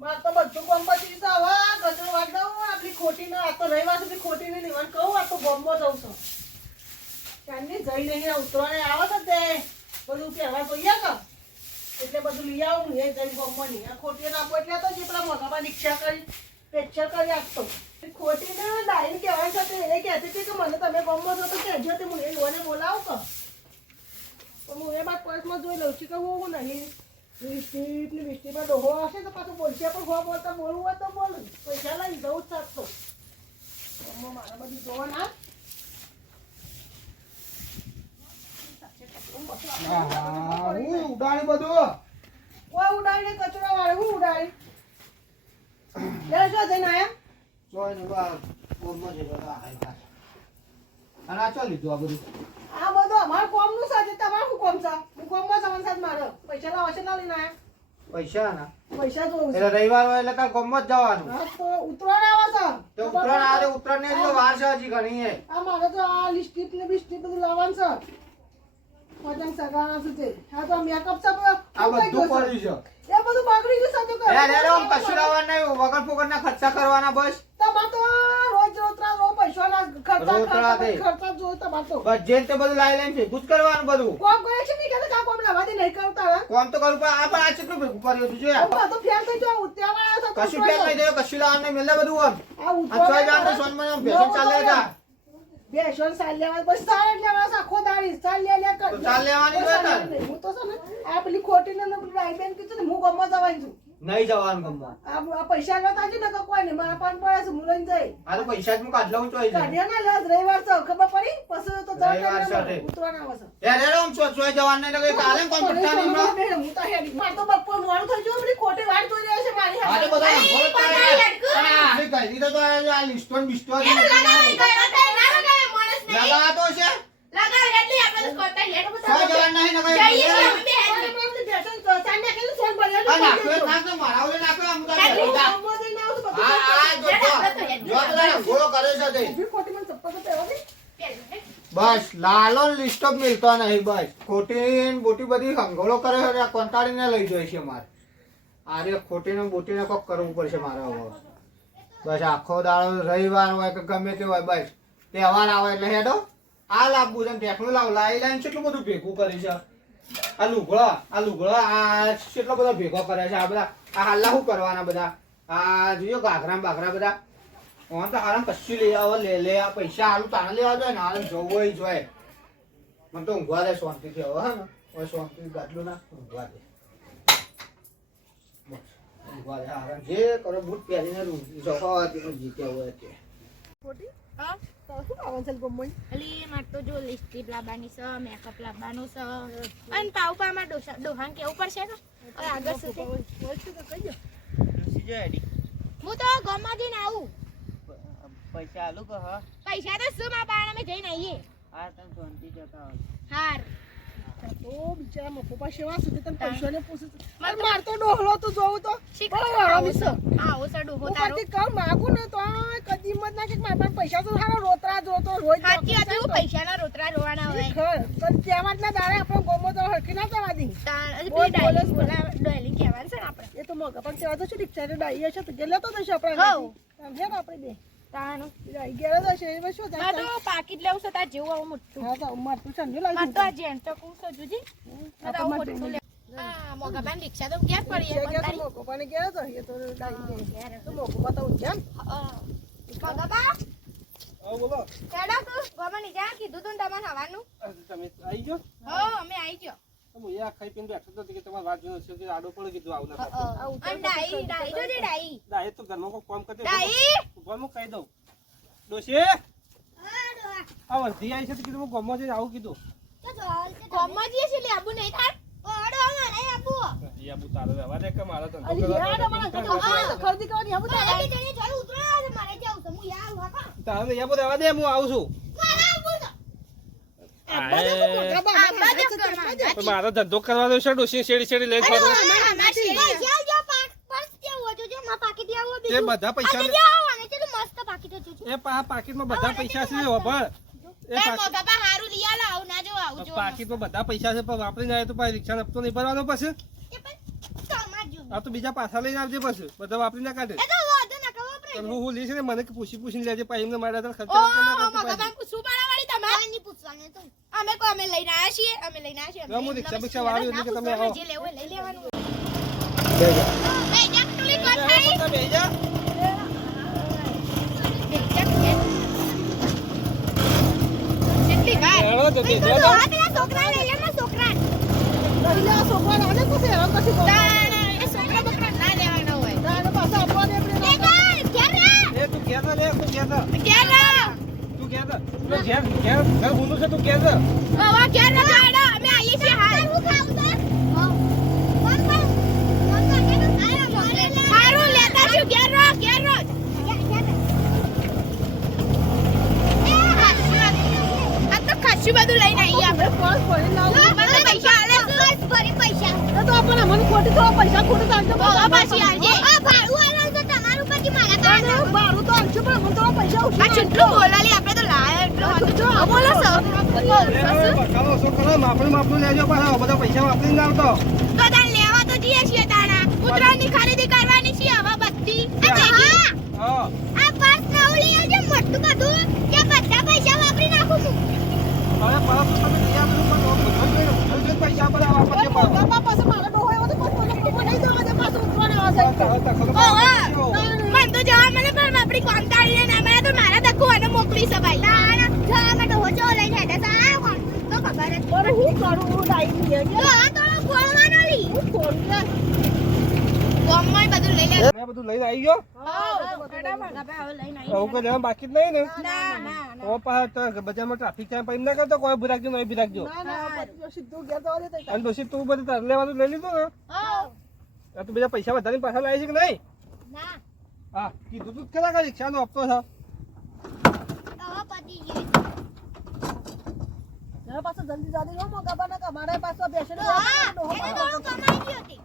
માર તો બધું ગોમમાંથી છે હવે ગજરો વાગ દઉં આપણી ખોટી ના આ તો રવિવાર સુધી ખોટી ને લેવાનું કહું આ તો ગોમમાં જઉં છું ત્યાંની જઈ નહીં ઉતરવાને આવે છે તે બધું કહેવા જોઈએ કે એટલે બધું લઈ આવું એ જઈ ગોમમાં નહીં આ ખોટી ના આપો એટલે તો જેટલા મોઘામાં રિક્ષા કરી પેક્ચર કરી આપતો ખોટી ને ડાયરી કહેવાય છે એ કહેતી હતી કે મને તમે ગોમમાં છો તો કહેજો તે હું એ લોને બોલાવું કે પણ હું એ બાદ પર્સમાં જોઈ લઉં છું કે હું નહીં લિસ્ટીમાં ડોહો હશે તો પાછું બોલશે પણ હો બોલતા બોલવું હોય તો બોલું પૈસા લઈને જવું જ શકતો મારા બધું જોવા ના ઉડાડી બધું કોઈ ઉડાડી કચરો વાળે હું ઉડાડી લે જો જઈને આયા અને આ ચો લીધું આ બધું આ બધું અમારું કોમનું છે તમારું શું કોમ છે હું કોમમાં જવાનું છે મારે પૈસા લાવો છે ના લઈને આયા પૈસા ના પૈસા જોવું છે એટલે રવિવાર હોય એટલે તાર ગોમ જ જવાનું હા તો ઉતરાણ આવે છે તો ઉત્તરાયણ આવે ઉત્તરાયણ ને જો વાર છે હજી ઘણી હે આ મારે તો આ લિસ્ટીપ ને બિસ્ટીપ બધું લાવવાનું છે પતંગ સગાના છે તે હા તો મેકઅપ છે આ બધું પડ્યું છે એ બધું બગડી ગયું છે તો કશું લાવવાનું નહીં વગર ફોગર ના ખર્ચા કરવાના બસ તમાર તો રોજ રોતરા રો પૈસાના રોતરા દે. ખર્ચા જો તમાર તો બસ જેલ તે બધું લાવી લઈને ભેગું જ કરવાનું બધું કોમ કરે છે નહીં કે કા કોમ લાવા દે નહીં કરતા હે કોમ તો કરું પણ આ કેટલું ભેગું કર્યું તું જોયા આ તો ફેર થઈ જાવ ઉત્યાવાળા છે કશું ફેર નહીં થયો કશું લાવવાનું નહીં મેલે બધું આમ આ આ ચોય જાણ તો સોનમાં ભેગું ચાલે જા બેસણ સાલ લેવા બસ સાલ લેવા આખો દાડી સાલ લે લે કર તો ચાલ લેવાની હોય તાર. હું તો છે ને આ પેલી ખોટી ને રાઈબેન કીધું ને હું ગમવા જવાની છું નહીં જવાનું ગમવા આ પૈસા નતા જ ને તો કોઈ નહીં મારા પાન પડે છે હું લઈને જઈ આ તો પૈસા જ હું કાઢ લઉં ચોય જાય કાઢ્યા ના લે રવિવાર છે ખબર પડી પછી તો રવિવાર છે. ઉતરવાના આવે છે યાર હેડો આમ ચોય જવાનું નહીં એટલે કાલે કોમ પડતા નહીં હમણાં. હું તો હેડી માર તો બપોર મોડું થઈ ગયું પેલી ખોટી વાટ જોઈ રહી છે મારી આ તો બધા અંગોળો કરે. અને આ કઈ દીધો તો આ લિસ્ટોન બિસ્ટોન લગાતો છે ચોય જવાનું નહીં ને કઈ આ નાખ્યો નાખ તો મારા ઓલે નાખ્યો આમ તાર આ જો બધા અંગોળો કરે છે તે બસ લાલો લિસ્ટો મિલતો નહીં બસ ખોટી ને બોટી બધી હંગોળો કરે છે આ કંટાળીને લઈ જાય છે મારે આરે ખોટી ને બોટી ને કોક કરવું પડશે મારે હવે બસ આખો દાડો રવિવાર હોય કે ગમે તે હોય બસ તહેવાર આવે એટલે હેડો આ લાવવું છે ટેકનું લાવી લાઈને કેટલું બધું ભેગું કરી છે આ લુગડો આ કેટલો બધો ભેગો કરે છે આ બધા આ હાલ્લા શું કરવાના બધા આ જોયો ઘાઘરા બાઘરા બધા તો હાલ કશું લઈ આવો લે આ પૈસા હાલું તાણે લેવા જોઈએ ને હાલ જવું હોય જોઈએ મને તો ઊંઘવા દે શાંતિથી હવે હા ને હવે શાંતિથી ગાટલું ના ઊંઘવા દે બસ ઊંઘવા દે હા જે કરો બૂટ પહેરીને જવા જીત્યા હોય તે ખોટી હા તો શું આવવાનું છે ગમમાં અલી માર તો જો લિપસ્ટિક લાવવાની છે મેકઅપ લાવવાનું છે અને પાઉપામાં ડોહાન કેવું પડશે ને હવે આગળ સુધી હું તો ગમમાં જઈને આવું પૈસા આલુ કે હા પૈસા તો શું માં પાણા મેં જઈને આવીએ હા તમે શાંતિ જતા હાર તો બિચારા મફો પાસે એવા સુધી તને પૈસાને પૂછે માર તો ડોહલો તું જોઉં તો આવો છે ડોહો તારો ઉપરથી કર માગું ને તો કદી મત ના કે મારા પાસે પૈસા તો સારા રોતરા જોતો રોજ સાચી વાત હું પૈસાના રોતરા રોવાના હોય ખર પણ કહેવા જ ના દાડે આપણો ગોમો તો હરખી ના જવા દી પેલી ડાયલી ડોયલી કહેવાનું છે ને આપણે એ તો મોગા પણ કહેવા તો શું રિક્ષા ડાઈ હશે તો ગેલે તો થશે આપણે સમજે ને આપણે બે તાનું ડાઈ ગેલે તો હશે એમાં શું માર તો પાકીટ લેવું છે તાર જેવું આવું મોટું હા તો માર તું સંજો માર લાગી તો આ જેન્ટ તો કહું છું જુજી માર તો આવું મોટું લે હા મોગા બાન રિક્ષા તો ક્યાં પડી છે કે તારી મોકો પાણી ગેલે તો એ તો ડાઈ તો મોકો બતાવું કેમ મોગા બા બોલો કેડા તું ગમની જા કીધું તું તમારે હવાનું તમે આવી ગયો હો અમે આવી ગયો હું યા ખાઈ પીને બેઠો તો કે તમારે વાત જોઈને છે કે આડો પડે કીધું આવું ના અને ડાઈ જો જે ડાઈ ડાય તો ઘરમાં કોઈ કામ કરતે ડાઈ ઉભા હું કહી દઉં ડોશી આ વર્ધી આવી છે તો કીધું હું ગામમાં જઈને આવું કીધું ગમમાં જઈએ છે લે આબુ નહીં થાર ઓડો અમારે આબુ એ આબુ તારો વ્યવહાર છે કે મારા ધંધો અલી યાર અમારા તો ખરીદી કરવાની હવે તો અરે જઈને જોઈ ઉતરો મારે જાવ તો હું યાર વાપા તારે એ બધું રહેવા દે હું આવું છું મારા આબુ તો મારો ધંધો કરવા દો છે ડોશી શેડી લઈ ફરો એ બધા પૈસા એ પાકીટમાં બધા પૈસા છે વભળ એ પાકીટમાં બધા પૈસા છે પણ વાપરી જાય તો પાછી રિક્ષા હપ્તો નહીં ભરવાનો પછી આ તો બીજા પાછા લઈને આવજે પછી બધા વાપરી ના કાઢે એ તો વાંધો ના કહો આપણે પણ હું લઈશ ને મને પૂછીને લેજે પછી એમને મારા ઓ ખર્ચા મગા પૂછું પાડાવાળી તમારે નહીં પૂછવાની તો અમે લઈને આવ્યા છીએ હું રિક્ષા બિક્ષા વાળું એટલે કે તમે આવો જે લેવું લઈ લેવાનું બેજા એ જકટુલી કોઠાઈ બેજા કેટલી વાર હેળો તો તો બેજા આ પેલા છોકરા લઈ લે ને છોકરા લઈ લે છોકરા આવે પછી હેરાન કશી બોલ. એ છોકરા બકરા ના લેવાના હોય તારે પાછા આપવાને આપણે ના એ ઘેર એ તું કહેતા લે તું કહેતા ઘેર ઘર ઊંધું છે તું કહેતા બાવા ઘેર ના જાડો અમે આવીએ છીએ હાલ હું ખાવું છે હારું લેતા છું ઘેર રો આ તો ખાસું બધું લઈને આવીએ આપણે પર્સ ભરીને લાવું. મને પૈસા આલે બસ ફરી પૈસા એ તો આપણને મને ખોટી થોડા પૈસા ખોટી તો આપજો. ઓ પાછી આવજે આ ભાડું આલે તો તમારું પછી મારા પાસે અરે, ભાડું તો આપજો પણ મને થોડા પૈસા ઓછા આ ચૂંટલું બોલાલી આપણે તો લાયા એટલો વાંધો બોલો સર માપનું લેજો પાછા બધા પૈસા વાપરી ના આવતો તો તાન લેવા તો જઈએ છીએ તાણા ઉતરાણની ખરીદી કરવાની છે હવે બધી હા આ પાસ નવલી આવજે મોટું બધું કે બધા પૈસા વાપરી નાખું છું અરે પાછા તમે લઈ આપજો પણ બધું પૈસા પર વાપરજો પાછા ગરબા પાસે મારા ડોહો એવો તો પછી મને નહીં જવા દે, પાછું ઉતરવાને આવે છે. મન તો જવા મને પણ આપણી કોંતાળીને ના મળે તો મારા દકુ અને મોકલી છે ભાઈ ના જવા માટે હોજો લઈને હેડે તો કોણ તો ખબર જ પણ હું કરું હું ડાયરી લઈ તો આ તો ખોલવાનો લી હું ખોલી ગોમમાં બધું લઈ લે આ બધું લઈને આવી ગયો આવું કઈ લેવા બાકી જ નહીં ને તો પાછા બજારમાં ટ્રાફિક જામ પછી ના કરતો કોઈ ભી રાખજો નહીં ભી રાખજો ના ના પછી સીધું ઘેર જવા દે તઈ. અને દોશી તું બધું તાર લેવાનું લઈ લીધું ને આ તું બીજા પૈસા વધારે પાછા લાવી છે કે નહીં ના હા કીધું તું કેટલા કા રિક્ષાનો હપ્તો છે તો પતી ગઈ જરા પાછો જલ્દી જલ્દી જો મગા ના કમાડે પાછો બેસીને તો હા એને થોડું કમાઈ ગઈ હતી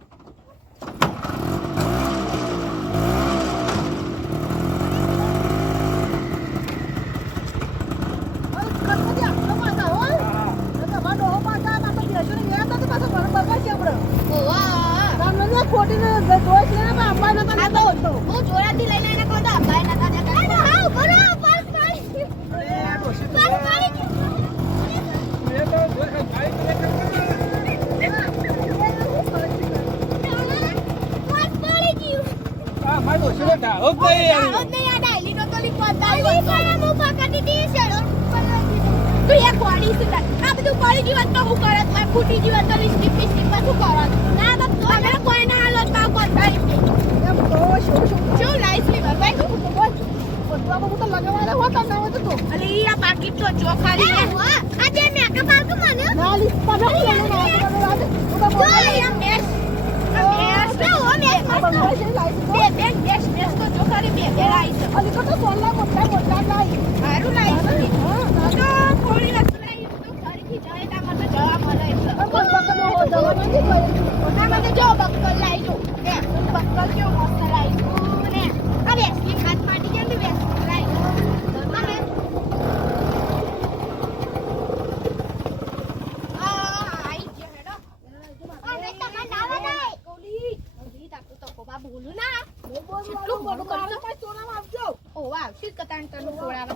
ગણપતિ આપણો પાછા હોય હા તો તમારો ડોહો પાછા આપણે બેસીને ગયા હતા તો પાછો ઘર બગાડશે આપણે. ઓવા તમને ખોટીને દોષ લઈને પણ અંબાઈ નતા આ લેતા તો હોતો. હું જોરાથી લઈને એને કહું તો અપાય નતા જતા હા બરો બસ અરે આ દોશી તું બસ પડી એ તો ભાઈ આ મારી દોશીને ઢાળો જ નહીં યાર ફૂટી જીવન તો લિસ્ટિક પિસ્ટિક માં શું કરો ના તો તમે કોઈ ના હાલો તો કોન્ટ્રાક્ટ એમ તો શું શું લાઈસ લીવર ભાઈ બધું હું તો લગાવવાના હોતા ના હોય તો તું. અલે ઈ આ પાકીટ તો ચોખારી આ જે મેકઅપ આવતું મને ના લી તમે લઈને ના આવે તો જો આ મેસ તો ઓ મેસ બંગાળ છે લાઈટ બે મેસ તો ચોખારી બે રાઈ છે અલી તો સોલા મોટા લાઈ હારું લાઈ હા તો થોડી વસ્તુ લાઈ તો ફરીથી જાય તા મને જવા મળે એટલે પણ બકનો હો જવાનું નથી કોઈ. ના મને જો બક્કલ લાઈ જો ને બક્કલ કેવો મસ્ત લાઈ ને આ વેસલી ખાત પાટી કેમ ને વેસલી લાઈ અને આઈ જે હેડો અને તમાર નાવા નહીં કોલી અલી તાતું તો કોબા બોલું ના કેટલું મોડું કરજો ચોરામાં આવજો. ઓ વાવ શીત કતાન તનું છોડાવે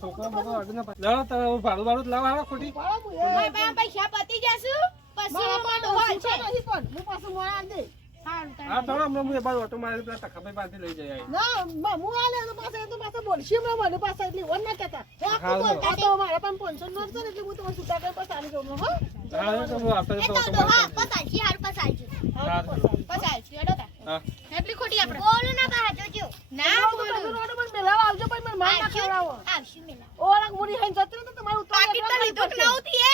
છોકરા બધો આગળ ના લાવો તારા ભાડું લાવ આવા ખોટી મારા પાસે પૈસા પતી જશે પછી મારો હોલ છે નહીં પણ હું પાછું મોડા દે. હારું હા ચાલો હમણાં હું એ બાજુ ઓટો મારી પેલા તખાભાઈ પાસે લઈ જાય ના હું આલે તો પાછા બોલશી હમણાં મને પાછા એટલી વન ના કહેતા. આ તો મારા પણ 500 નોટ છે ને એટલે હું તમારે છૂટા કરી પાછા આવી જાઉં હો. હા તો હું આપતા એ જતો તો ઓટો તો હા મારી પસાઈ હાર પસાઈ હા પસાઈ હેડો તા હા એટલી ખોટી આપણે બોલું ના બહાર જોજો ના તમે બોલું રોડ પર મેલાવા આવજો પણ મને માર ના ખવડાવો. આવશું મેલા ઓરંગ મુરી હઈ જતી ને તો તમારું ઉતાર પાકીટ તો લીધું કે નવું થી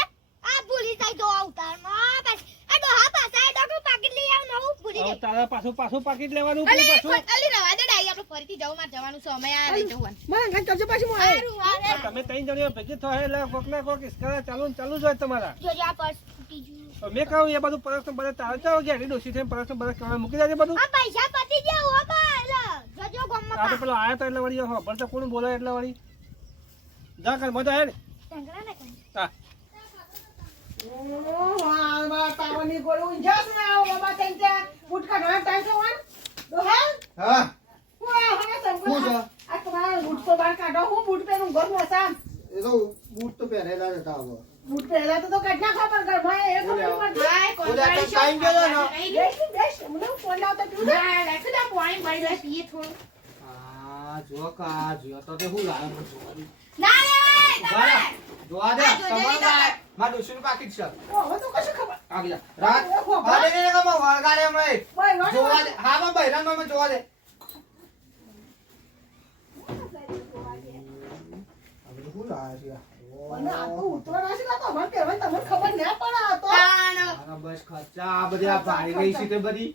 આ ભૂલી જાય તો ઉતાર માં બસ આ ડોહા પાછા ડોકું પાકીટ લઈ આવ નવું ભૂલી હવે જાય તારા પાછું પાકીટ લેવાનું અલી પાછું અલી રવા દે ડાઈ આપણે ફરીથી જવું માર જવાનું સમય આ લઈ જવાનું મને ઘર કરજો પાછી હું આવે. હારું હારે તમે ત્રણ જણીઓ ભેગી થયો એટલે કોક ના કોક ઇસ્કરા ચાલુ ને ચાલુ જ હોય તમારા જોજો આ પર્સ તૂટી ગયું તો મેં કહ્યું એ બધું પરસ બધા તારે ચાલો ઘેરી ડોસી થઈને પરસ બધા કહેવાય મૂકી દેજે બધું આ પૈસા પતી ગયા હો બા જોજો ગમમાં આ તો પેલો આયા તો એટલે વળી હો પણ તો કોણ બોલાય એટલે વળી જા કર મજા હે ને ટંગરા ના કઈ હા ઓહ આ તાવાની ગોળી ઊંઝા ને આવો બાબા આ તને ત્યાં બૂટ કાઢવાનો ટાઈમ થયો હોય ડોહા હા હું આ હવે શું છે? સંકોચ આ તમારા બૂટ તો બહાર કાઢો હું બૂટ પહેરું ઘર મોસામ એ તો બૂટ તો પહેરેલા જ હતા હવે બૂટ પહેલા તો કાઢ નાખો પણ ઘરમાં એ ખબર પડતી હાય, કોણ ઓલા તો ગાડી ટાઈમ શોપ ગયો ને. નહીં. બેસ મને ફોન લાવતા પીવું છે ના, રાખો તો પાણી ભરી લે, પીએ થોડું. આ જો કા જો તો તે હું લાવ્યો છું ના લેવાય, ઉભા તમારે. રહો. જોવા દે આ જોજે તમારું નહીં આ મારા ડોશીનું પાકીટ છે હવે તો કશું ખબર આગળ રાત વાડે ને કમા વળગાડે હમણાં ભાઈ જોવા દે હા માં બૈરાન માં જોવા દે હવે હું લાવ્યો મને આ તો ઉતરવાના છે ને તો મને પહેરવાની તમને ખબર ના પડે આ તો તાણ. છે બસ ખર્ચા આ બધી આ ભારી ગઈ છે તે બધી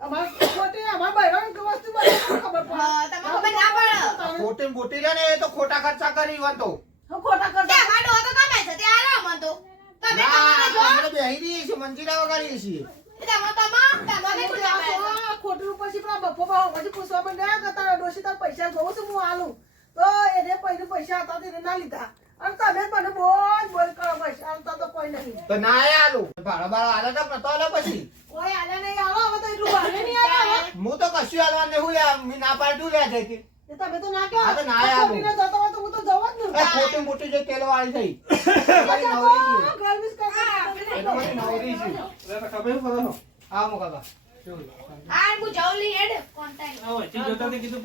અમાર ખોટી અમાર બૈરાન કે વસ્તુ બધી ખબર પડે હા, તમને ખબર ના પડે. ખોટી ને બોટી રે ને એ તો ખોટા ખર્ચા કરી વાત તો હું ખોટા તે કરતા અમારો ડોહો તો કમાય છે, તે આલો અમને તો. તમે ના કમાવા જો. આપણે બેહી રહી છે મંજીરા વગાડીએ છીએ તમે કમાઓ, તમે ખોટી કેટલા આ કમાય છે? તો ખોટું પછી પેલા બપ્પો ભાવ પછી પૂછવા માંડ્યા કે તારા ડોશી તાર પૈસા જોઉં છું હું આલું તો એને પહેલું પૈસા હતા તેને ના લીધા અને તમે જ મને બોલ કરો પૈસા આલતા તો કોઈ નહીં તો ના આલું ભાડો ભાડો આલે તો નતો આલે પછી કોઈ આલ્યા નહીં આલો હવે તો એટલું ભારે નહીં આલ્યા હવે. હું તો કશું આલવાનું નહીં હું લ્યા મી ના પાડ્યું લ્યા જઈતી એ તમે તો ના કહો હા તો ના આલ્યા ખોટીને જતો હોય તો હું તો જવા જ એ નહીં ખોટી મોટી જે તેલ વાળી થઈ મારી નવરી છે ગરમીસ કરતા એ તો મારી નવરી છે હા મોકા આ હું જાઉં લઈ હેડ, કોન્ટેક્ટ. તે કને કીધું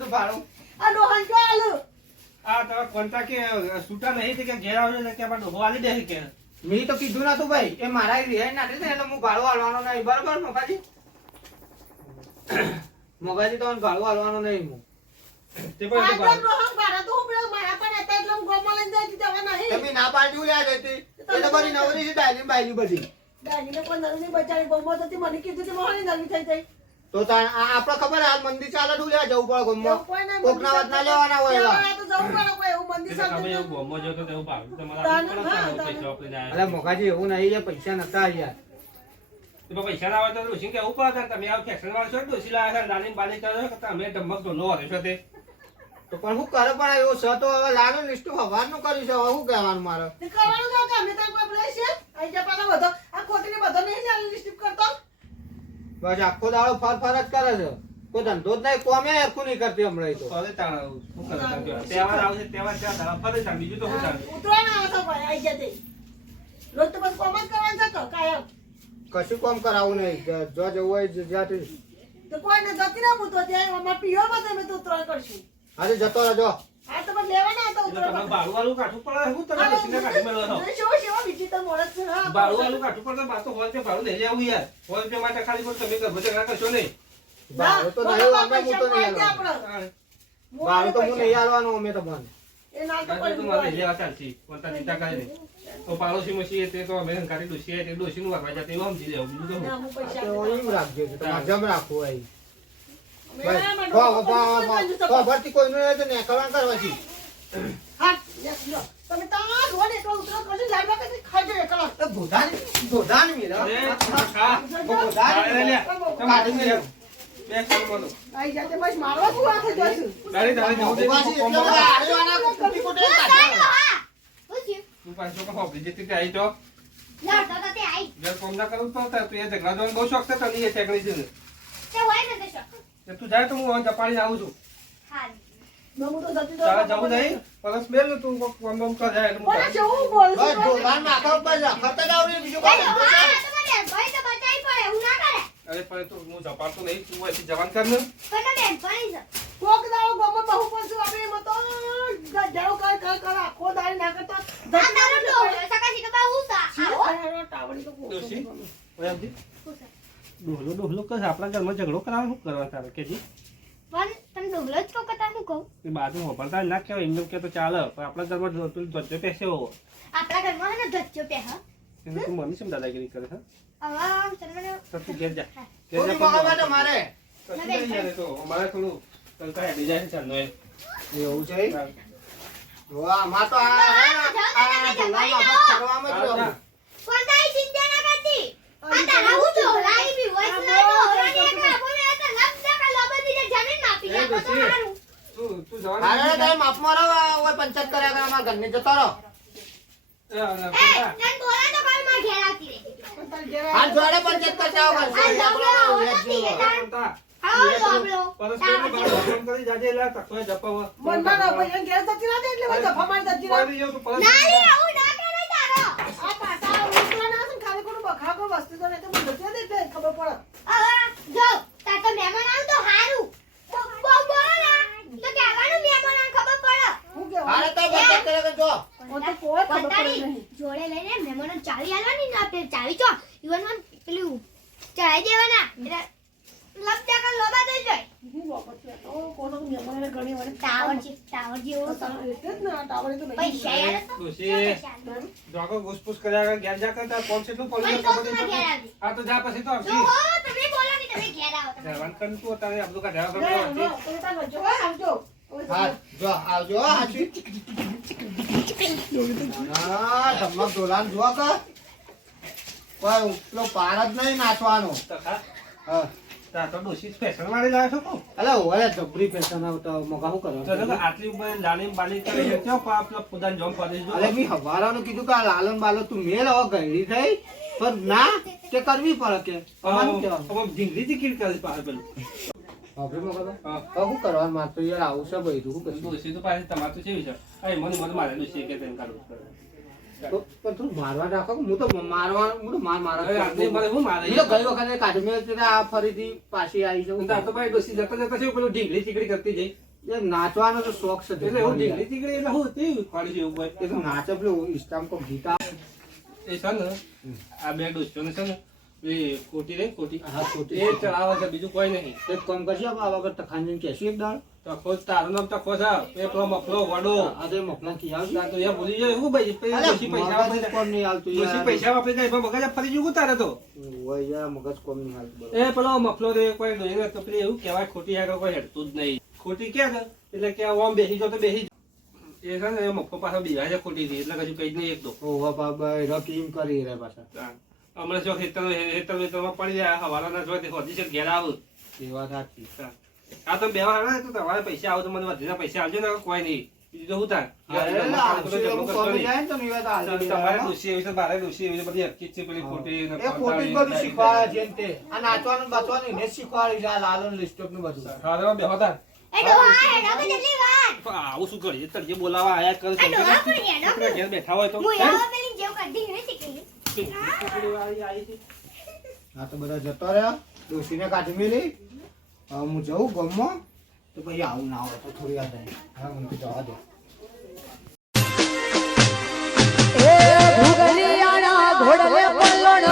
તું ભાડું આ ડોહાન કે આલુ મેં તો કીધું નતું ભાઈ એ મારા રિહાઈ નાખી છે એટલે હું ભાડું આલવાનો નહીં બરોબર મોકાજી મોકાજી તો ભાડું આલવાનો નહીં હું આ તો ડોહાન ભાડા તો હું પેલા મારા પણ હતા એટલે હું ગોમાં લઈને જતી જવા નહીં તમે ના પાડ્યું લ્યા જતી એ તો બધી નવરી છે ડાયલી બાયલી બધી દાદીને કોઈ નરમી બચારી ગોમાં જતી મને કીધું કે મોહની નરમી થઈ જાય તો આપણે ખબર હાલ મંદિર ચાલે તું લ્યા જવું પડે ગમમાં એવું કોઈ નહીં, કોકના વાત ના લેવાના હોય એવા ત્યાં તો જવું પડે કોઈ એવું મંદિર સાથે અરે મોકાજી એવું નહીં યાર પૈસા નતા યાર પૈસા ના હોય તો ડોસી કેવું પડે તમે આ ફેક્શન વાળો છો ડોસી લાવ્યા છે નાની બાલી કરો છો તમે ધમક તો નો હશો તે તો પણ હું કરે પણ એવું છે તો હવે લાલો લિસ્ટ હવારનું કર્યું છે હવે શું કહેવાનું મારે તે કરવાનું છે કે અમે તો કોઈ બોલે છે આઈ જા પાછો બધો આ ખોટીને બધો નહીં ચાલી લિસ્ટ કરતો બસ આખો દાડો ફર જ કરે છે કોઈ ધંધો જ નહીં કોમે હરખું નહીં કરતી હમણાં તો હવે તાણ શું કરે તહેવાર આવશે તહેવાર ત્યાં તારા ફરે છે બીજું તો શું ચાલે ઉતરવાના આવે તો ભાઈ આઈ જતે રોજ તો બસ કોમ જ કરવાનું છે તો કાયમ કશું કામ કરાવવું નહીં જો જવું હોય જ્યાંથી તો કોઈ ને જતી ના હું તો ત્યાં અમાર પીવામાં તમે તો ઉતરાણ કરશું આજે જતો રહેજો આ તો પણ લેવાના હતા એટલે તમે ઉતરાણ બાળું વાળું કાઢવું પડે હું તમે ડોસીને કાઢી મેળવો છો શેવા વિચિત્ર મોડસ છે હા બાળું વાળું કાઢવું પડે બા તો હોય તે બાળું નહીં લેવું યાર હોય તે માટે ખાલી પણ તમે ગર્ભ ઝઘડા કરશો નહીં બાળું તો નહીં અમે હું તો નહીં હાલવાનું બાળું તો હું નહીં હાલવાનું અમે તો બંધ એ ના તો તો મારે કોઈ લેવા ચાલશે કોણતા ચિંતા કરે નહીં તો પાડોશી મસી તે તો અમે કાઢી ડોસી તે ડોસીનું વાગવા જાય તેવું સમજી લેવું બીજું તો ના શું હું પૈસા તો એમ રાખજો તમારે જમ રાખવું હોય મેં ભરતી કોઈનું નહીં તો નેકળવાનું કરવાથી હા યસ લો તમે તો રોડ એકલો ઉતરો કરજો લાડવા કદી ખાજો એકલો તો ભોધાની મેળા અરે, કાકા, અરે લે, કાઢી મેળા બે કામ બોલો આઈ જાતે બસ મારવા તું આખે જોઈશું દાડી દાડી જવું દે ઉપાસી કોમ એટલે બોલો. બધા આડેવાના કુટી કુટી કાઢ્યા. શું થયું? તું પાછો કહો બીજી રીતે આવી તો લડતો તો તે આઈ. ઘર કોમ ના કરું તો તું એ ઝઘડા જોવાનો બહુ શોખ છે તને એ ઠેકડી છે ને. તે હોય ને તે શોખ. તે તું જાય તો હું હવે જપાડીને આવું છું હારું. હું તો જતી તારે જવું નહીં પણ સ્મેલ ને તું કોમ બમ કર જાય એટલે હું બોલા જાઉં. છે હું બોલ બસ ઢોલાન માથા ઉપર રખડતા જ આવડે, બીજું એ કાંઈ તો ધંધો હા, છે? તો મને ભાઈ તો બચાઈ પડે, એવું ના કરે. અરે પણ તું હું જપાડતો નહીં તું અહીંથી જવાન કર ને પણ તો બેનપણી છે. કોક દાડો ગોમાં બહુ પડશું આપણે એમાં તો જાડો કર આખો દાડી ના કરતા આ તારો ડોહો સકાશી તો બહુ સા. આવો. ટાવડી તો કોક ડોશી, ઓય આવજી. ડોહલો કર આપણા ઘરમાં ઝઘડો કરાવે શું કરવા તારે કેજી પણ તમે ડોહલો જ કહો કે તારે શું કહું? એ બાજુ હોપડતા ના કહેવાય એમને કે તો ચાલે પણ આપણા ઘરમાં જો પેલું ધોતિયો પહેરશે એવો. આપણા ઘરમાં હે ને ધચ્ચો પહે હા. એને તું મને શેમ દાદાગીરી કરે છે હવે તમને તો તું ઘેર જા ઘેર થોડી જા મગજ માટે મારે કશું નહીં યાર એ તો અમારે થોડું કંઈક હેડી જાય છે ચાલનો એ. એવું છે વાહ માં તો આ ઢોલાન માથા કરવામાં જ રહ્યો. પણ તારી ચિંતા ના કરતી. આ તારા હું ડોહલાઈ બી હોય છે ને ડોહલાની એક આપોને આ તો લપ જકા લબડી દે જમીન માપી એ આપો તો ડોશી. સારું. તું જવાનું અરે નથી? તારે માપ મારો ઓય પંચાયત કર્યા કરે અમારા ઘરની જતો રહો. એ, અને એ પપ્પા, તને તારી ઘેર હાથ જોડે પણ ચેક કરતા આવો બસ. આ લોબલો નથી એતા તા આવો લોબલો પરસ્પર ફોન કરી જાજે એટલે તકવા જપાવ મનમાં ના ભાઈ એને ઘેર જતી ના દે એટલે ભાઈ જફા મારી જતી ના. કોઈ જેવું તું પરસ્પર નાલી આવું ના કરે તારો આ પાછા ઉતરા ના છે ને ખાલી ખોટું બખાડો વસ્તુ તો નહીં તો મને જતી દે એટલે ખબર પડે. હવે જો તાર તો મહેમાન આવ તો હારું બહુ બોલો ના તો કહેવાનું મહેમાન આવ ખબર પડે હું કહેવાનું? હારે તો બચત કરે કે જો. મને તો કોઈ ખબર પડે પતાડી નહીં. જોડે લઈને મહેમાનો ચાવી આલવાની ના તે ચાવી ચો ઈવન પેલું ચડાઈ દેવાના એટલે લપડા કર લોબા થઈ જાય હું વાપર છે. તો કોઈ તો મહેમાનને ઘણી વાર ટાવર જેવો એટલે જ ને આ ટાવરે તો નહીં. પૈસા યાર ડોશી જોગો ઘૂસપૂસ કર્યા આગળ ઘેર જા કરતા કોણ છે એટલું પણ પડ્યું તો ખબર તમે નહીં ઘેર પડતી. આવજો હા તો જા પછી તો જો આવશે તમે બોલો ને તમે ઘેર આવો તમે જવાન કર તું તારે આપણું કા જવા ના, કરતો ના, તમે તાર વચ્ચે હોય, આવજો. હા જો આવજો હો, હાચી. હા ધમક ઢોલાન જો કે કોઈ ઉપલો પાર જ નહીં નાચવાનો. હા તા તો ડોશી સ્પેશલ વાળી લાવ્યો છો કો અલે ઓલે જબરી ફેશન આવતો મગા શું તો જો કરો આટલી ઉપર લાલી બાલી કરે છે તો આપલા પોતાને જોમ પડે અલે મી હવારાનું કીધું કે આ લાલન બાલો તું મેલ હવે ગયડી થઈ પણ ના તે કરવી પડે કે તમારું કહેવાનું. હવે ઢીંગલી ટીકીટ કરી પાછળ પેલું હવે મગા હા. હવે શું કરવાનું મારે તો યાર આવું છે ભાઈ તું શું કરશું? ડોશી તો પાછી તમારે તો કેવી છે અરે મને મારે ડોશી કે તેમ કાઢવું તો પણ તું મારવા રાખો હું તો મારવા હું તો મારા અરે આટલી મને શું મારે હું તો ગઈ વખતે કાશ્મીર થી આ ફરીથી પાછી આવી છું તા તો ભાઈ ડોશી જતા જતા છે પેલું ઢીંગલી ટીકડી કરતી જઈ એ નાચવાનો તો શોખ છે એટલે હું ઢીંગલી ટીકડી એટલે હું તે ખોડી જેવું ભાઈ એ તો નાચે પેલું ઇસ્ટામ કો ગીતા એ છે ને આ બે ડોશીઓને છે ને એ કોટી રે કોટી હા ખોટી એ ચલાવે છે બીજું કોઈ નહીં એક કામ કરશે આ વખત તખાન કહેશું એક દાડ તખો તારું નામ તખો છે એ પેલો મફલો વડો આજે મોકલા કી આવશે તા તો એ ભૂલી જાય શું ભાઈ ડોશી પૈસા વાપરી જાય કોમ નહીં હાલતું ડોશી યાર પૈસા વાપરી જાય પણ મગજ ફરી જવું તારે તો ઓય યાર મગજ કોમ નહીં હાલતું એ પેલો મફલો રે કોઈ ડોઈને તો પેલી એવું કહેવાય ખોટી આગળ કોઈ હેડતું જ નહીં ખોટી ક્યાં છે એટલે કે આમ બેસી જાવ તો બેસી જાવ. એ છે ને એ મફલો પાછો બીજા છે ખોટી થી એટલે કશું કઈ જ નહીં એક દો ઓવા બાબા રકીમ કરી રે પાછા હમણાં જો ખેતરમાં પડી જાય હવાના જો હોતી છે ઘેર આવું એ વાત સાચી આ તમે બે વાર આવે તો તમારે પૈસા આવો તો મને વધીના પૈસા આવજો ને કોઈ નહીં બીજું તો શું થાય હા, એટલે આવશે એવું કોમ જાય ને તો નિવેદ હાલી તમારે દેવાનો. ડોશી એવી છે મારે ડોશી એવી છે બધી હરકત છે પેલી ખોટી ને એ ખોટી જ બધું શીખવાડે છે ને તે આ નાચવાનું બાચવાનું એને જ શીખવાડ્યું છે આ લાલન લિસ્ટોપ નું બધું ખાવા બેહો તાર એ ડોહા હેડો કે જલ્દી વાત આવું શું કરીએ તરજે બોલાવા આયા કરે એ ડોહા પણ હેડો છોકરા ઘેર બેઠા હોય તો હું એવો પેલી જેવ કાઢી ને શીખી હા તો બધા જતો રહ્યા ડોશીને કાઢી મેલી હવે હું જઉં ગમમાં તો પછી આવું ના હોય તો થોડી વાર થાય હા મને જવા દે ઘોડલે પલ્લણ